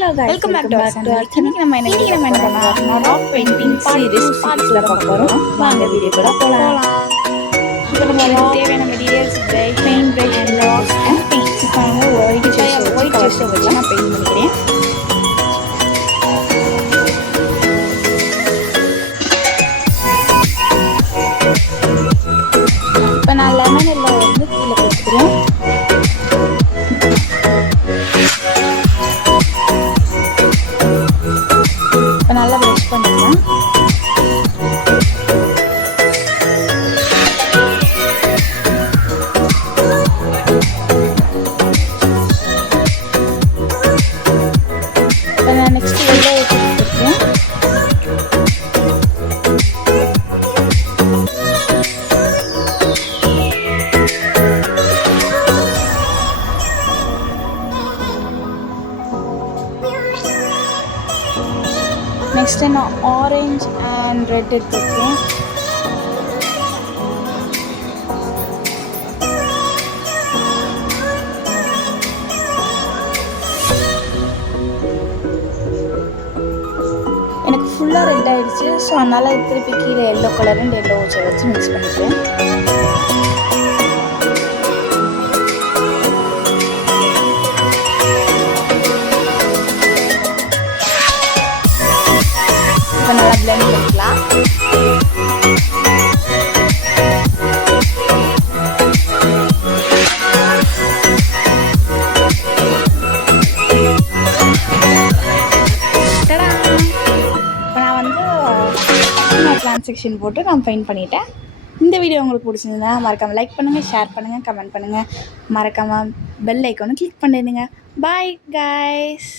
Hello guys, welcome back to our channel. இன்னைக்கு நம்ம என்ன பண்ணலாம், ராக் பெயிண்டிங் சீரிஸ்ல பார்க்க போறோம். வாங்க வீடியோக்குள்ள போலாம். இப்போ நம்ம தேவையான materials paint brush and paints. இப்போ நம்ம ஒயிட் செஸ்ஸை வச்சு நான் பெயிண்ட் பண்ணிக்கிறேன். இப்போ நான் லெமன் எல்லோ வந்து கீழே வச்சுக்கிறேன். இப்போ நல்லா ப்ரஷ் பண்ணிக்கலாம். இப்போ நான் நெக்ஸ்ட் எல்லோ வச்சுருக்கேன். நெக்ஸ்ட்டு நான் ஆரஞ்ச் அண்ட் ரெட் எடுத்துருக்கேன். எனக்கு ஃபுல்லாக ரெட் ஆகிடுச்சு. ஸோ அதனால் திருப்பி கீழே எல்லோ கலர் அண்ட் எல்லோ வச்சு மிக்ஸ் பண்ணிக்கிறேன். இப்போ நல்லா பிளெண்ட் பண்ணிக்கலாம். இப்போ நான் வந்து பிளான் செக்ஷன் போட்டு நான் பெயிண்ட் பண்ணிட்டேன். இந்த வீடியோ உங்களுக்கு பிடிச்சிருந்தா மறக்காமல் லைக் பண்ணுங்கள், ஷேர் பண்ணுங்கள், கமெண்ட் பண்ணுங்கள். மறக்காமல் பெல் ஐக்கானை கிளிக் பண்ணிடுங்க. Bye guys.